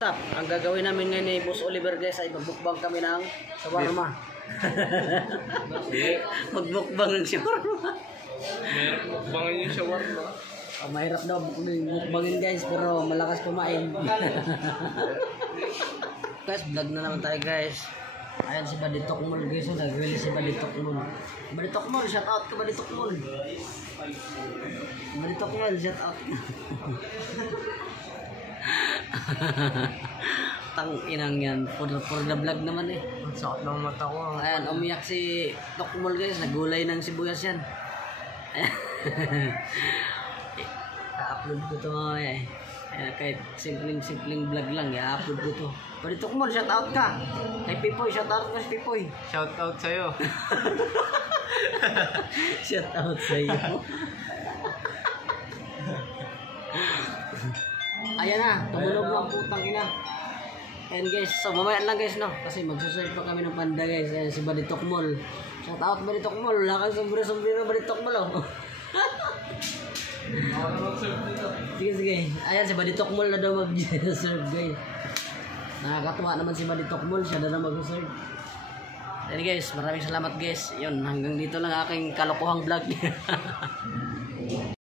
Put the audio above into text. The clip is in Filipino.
Ang gagawin namin ngayon ni Boss Oliver guys ay magbukbang kami ng shawarma. Magbukbang ng shawarma. Mukbangin yung shawarma. Mahirap daw mukbangin guys pero malakas kumain. Guys, vlog na naman tayo guys. Ayan si Baditok Mall guys, nag-release si Baditok Mall. Baditok Mall, shout out ka Baditok Mall. Baditok Mall, shout out. Tang inang yan, for the vlog naman eh. Ang sakit ng mata ko. Ayan, umiyak si Tokmol guys, nagulay ng sibuyas yan. I-upload ko ito mamaya eh. Kahit simpleng vlog lang, i-upload ko ito. Pwede Tokmol, shout out ka. Kay Pipoy, shout out ka si Pipoy. Shout out sa'yo. Shout out sa'yo. Ayan na, tumulog na ang putang ina. And guys, so mamaya lang guys no, kasi magsuserve pa kami ng panda guys. Ayan si Baditok Mall. Shout out Baditok Mall, wala kang sombrero Baditok Mall oh. Sige. Ayan si Baditok Mall na daw mag-serve guys. Nakakatuwa naman si Baditok Mall, siya na mag-serve. Ayan guys, maraming salamat guys. Yun, hanggang dito lang aking kalokohang vlog.